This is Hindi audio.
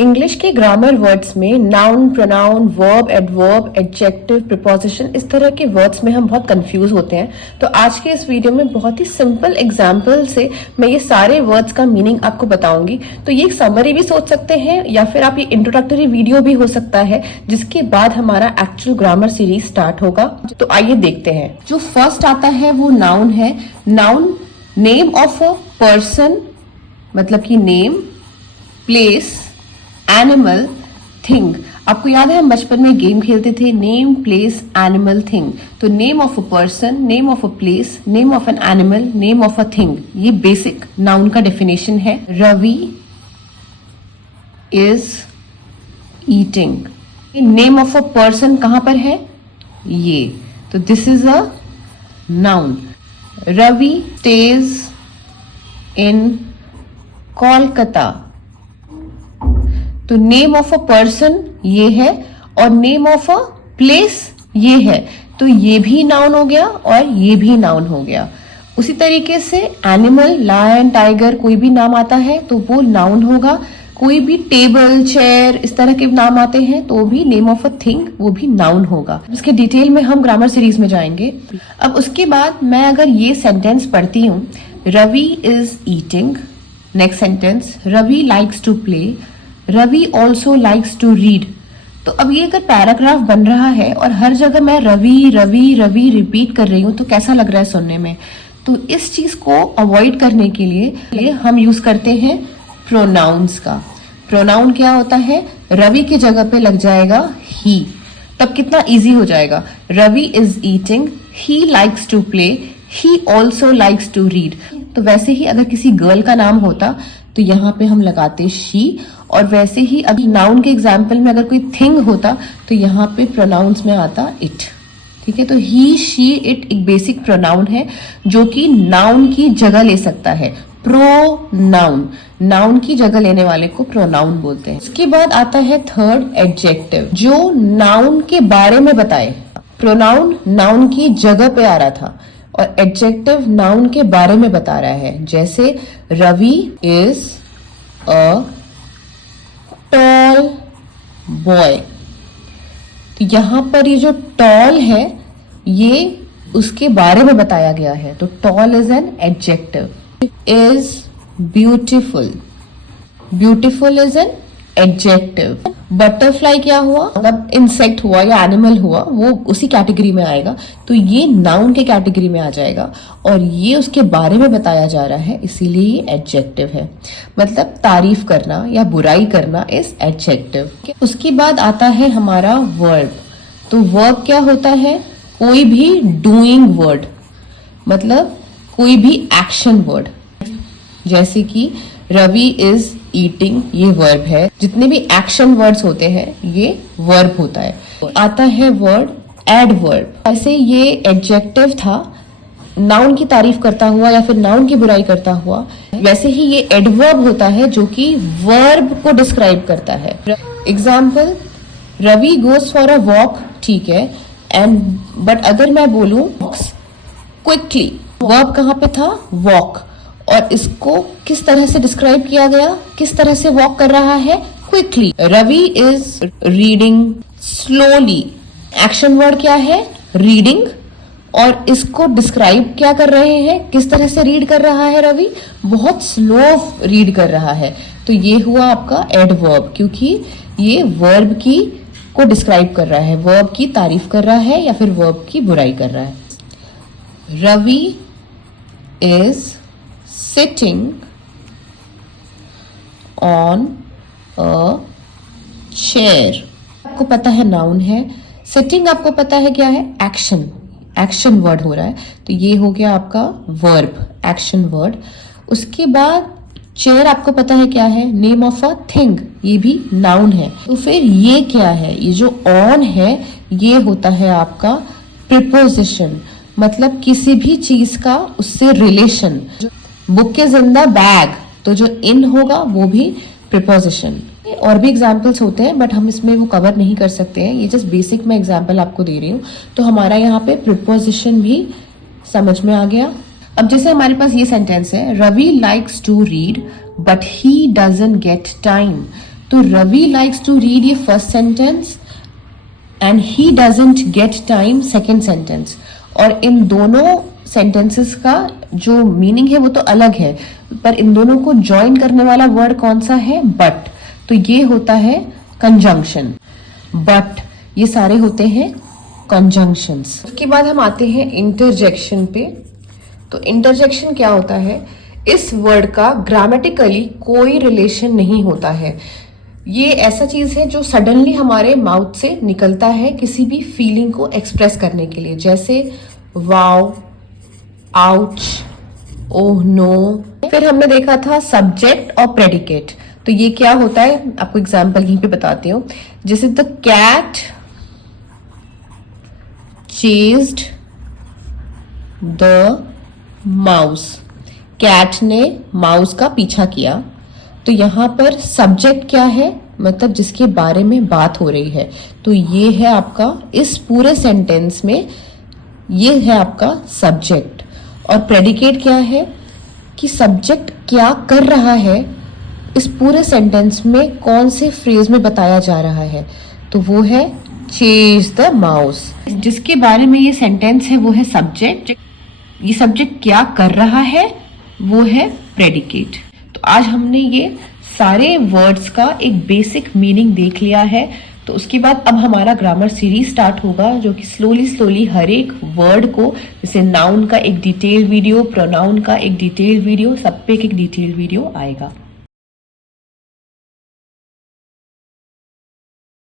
इंग्लिश के ग्रामर वर्ड्स में noun, pronoun, verb, adverb, adjective, preposition इस तरह के वर्ड्स में हम बहुत कंफ्यूज होते हैं। तो आज के इस वीडियो में बहुत ही सिंपल एग्जाम्पल से मैं ये सारे वर्ड्स का मीनिंग आपको बताऊंगी। तो ये एक समरी भी सोच सकते हैं या फिर आप ये इंट्रोडक्टरी वीडियो भी हो सकता है, जिसके बाद हमारा एक्चुअल ग्रामर सीरीज स्टार्ट होगा। तो आइए देखते हैं। जो फर्स्ट आता है वो नाउन है। Noun, name of a person, मतलब कि नेम, प्लेस, एनिमल, थिंग। आपको याद है हम बचपन में गेम खेलते थे, नेम, प्लेस, एनिमल, थिंग। तो name of a person, name of a place, name of an animal, name of a thing, ये बेसिक नाउन का डेफिनेशन है। Ravi is eating. Name of a person कहां पर है? ये, तो this is a noun. Ravi stays in Kolkata. तो नेम ऑफ अ पर्सन ये है और नेम ऑफ अ प्लेस ये है, तो ये भी नाउन हो गया और ये भी नाउन हो गया। उसी तरीके से एनिमल, लायन, टाइगर, कोई भी नाम आता है तो वो नाउन होगा। कोई भी टेबल, चेयर, इस तरह के नाम आते हैं तो भी नेम ऑफ अ थिंग, वो भी नाउन होगा। इसके डिटेल में हम ग्रामर सीरीज में जाएंगे। अब उसके बाद मैं अगर ये सेंटेंस पढ़ती हूँ, Ravi is eating. Next sentence, Ravi likes to play, Ravi also likes to read. तो अब ये अगर पैराग्राफ बन रहा है और हर जगह मैं रवि रवि रवि रिपीट कर रही हूं तो कैसा लग रहा है सुनने में? तो इस चीज को अवॉइड करने के लिए हम यूज करते हैं प्रोनाउंस का। प्रोनाउन क्या होता है? रवि की जगह पे लग जाएगा ही। तब कितना इजी हो जाएगा। Ravi is eating, he likes to play, he also likes to read. तो वैसे ही अगर किसी गर्ल का नाम होता तो यहाँ पे हम लगाते शी, और वैसे ही अभी नाउन के एग्जाम्पल में अगर कोई थिंग होता तो यहाँ पे प्रोनाउंस में आता इट। ठीक है, तो ही, शी, इट एक बेसिक प्रोनाउन है जो कि नाउन की जगह ले सकता है। प्रोनाउन, नाउन की जगह लेने वाले को प्रोनाउन बोलते हैं। उसके बाद आता है थर्ड, एडजेक्टिव, जो नाउन के बारे में बताए। प्रोनाउन नाउन की जगह पे आ रहा था और एडजेक्टिव नाउन के बारे में बता रहा है। जैसे Ravi is a tall boy. तो यहां पर ये जो टॉल है ये उसके बारे में बताया गया है, तो tall is an adjective. Is beautiful, beautiful is an adjective. Butterfly क्या हुआ? मतलब इंसेक्ट हुआ या एनिमल हुआ, वो उसी कैटेगरी में आएगा, तो ये नाउन के कैटेगरी में आ जाएगा और ये उसके बारे में बताया जा रहा है, इसीलिए ये एडजेक्टिव है। मतलब तारीफ करना या बुराई करना इज एडजेक्टिव। उसके बाद आता है हमारा वर्ब। तो वर्ब क्या होता है? कोई भी डूइंग वर्ड, मतलब कोई भी एक्शन वर्ड। जैसे कि रवि इज ईटिंग, ये वर्ब है। जितने भी एक्शन वर्ड्स होते हैं ये वर्ब होता है। आता है वर्ड एडवर्ब। ऐसे ये एडजेक्टिव था नाउन की तारीफ करता हुआ या फिर नाउन की बुराई करता हुआ, वैसे ही ये एडवर्ब होता है जो कि वर्ब को डिस्क्राइब करता है। Example, Ravi goes for a walk, ठीक है, एंड बट अगर मैं बोलूं क्विकली, वर्ब कहां पे था? वॉक, और इसको किस तरह से डिस्क्राइब किया गया? किस तरह से वॉक कर रहा है? Quickly. Ravi is reading slowly. Action word क्या है? रीडिंग, और इसको डिस्क्राइब क्या कर रहे हैं? किस तरह से रीड कर रहा है रवि? बहुत स्लो रीड कर रहा है। तो ये हुआ आपका एडवर्ब, क्योंकि ये वर्ब की को डिस्क्राइब कर रहा है, वर्ब की तारीफ कर रहा है या फिर वर्ब की बुराई कर रहा है। Ravi is sitting on a chair। आपको पता है नाउन है। सिटिंग आपको पता है क्या है? एक्शन, एक्शन वर्ड हो रहा है, तो ये हो गया आपका वर्ब, एक्शन वर्ड। उसके बाद चेयर आपको पता है क्या है? नेम ऑफ अ थिंग, ये भी नाउन है। तो फिर ये क्या है? ये जो ऑन है ये होता है आपका प्रीपोजिशन, मतलब किसी भी चीज का उससे relation. Book is in the bag, तो जो इन होगा वो भी प्रीपोजिशन। और भी एग्जाम्पल्स होते हैं बट हम इसमें वो कवर नहीं कर सकते हैं, ये जस्ट बेसिक मैं एग्जाम्पल आपको दे रही हूँ। तो हमारा यहाँ पे प्रीपोजिशन भी समझ में आ गया। अब जैसे हमारे पास ये सेंटेंस है, Ravi likes to read but he doesn't get time. तो रवि लाइक्स टू रीड ये first sentence and he doesn't get time second sentence. और इन दोनों सेंटेंसेस का जो मीनिंग है वो तो अलग है, पर इन दोनों को ज्वाइन करने वाला वर्ड कौन सा है? बट। तो ये होता है कंजंक्शन। बट ये सारे होते हैं कंजंक्शंस। उसके बाद हम आते हैं इंटरजेक्शन पे। तो इंटरजेक्शन क्या होता है? इस वर्ड का ग्रामेटिकली कोई रिलेशन नहीं होता है। ये ऐसा चीज है जो सडनली हमारे माउथ से निकलता है किसी भी फीलिंग को एक्सप्रेस करने के लिए, जैसे वाओ, आउच, ओह नो। फिर हमने देखा था सब्जेक्ट और प्रेडिकेट। तो ये क्या होता है, आपको एग्जांपल यहीं पे बताती हूँ। जैसे the cat chased the mouse, cat ने माउस का पीछा किया। तो यहां पर सब्जेक्ट क्या है, मतलब जिसके बारे में बात हो रही है। तो ये है आपका, इस पूरे सेंटेंस में ये है आपका सब्जेक्ट। और प्रेडिकेट क्या है कि सब्जेक्ट क्या कर रहा है, इस पूरे सेंटेंस में कौन से फ्रेज में बताया जा रहा है। तो वो है चेज द माउस। जिसके बारे में ये सेंटेंस है वो है सब्जेक्ट। ये सब्जेक्ट क्या कर रहा है वो है प्रेडिकेट। तो आज हमने ये सारे वर्ड्स का एक बेसिक मीनिंग देख लिया है। तो उसके बाद अब हमारा ग्रामर सीरीज स्टार्ट होगा, जो कि स्लोली हर एक वर्ड को, जैसे नाउन का एक डिटेल वीडियो, प्रोनाउन का एक डिटेल वीडियो, सब पे एक डिटेल वीडियो आएगा।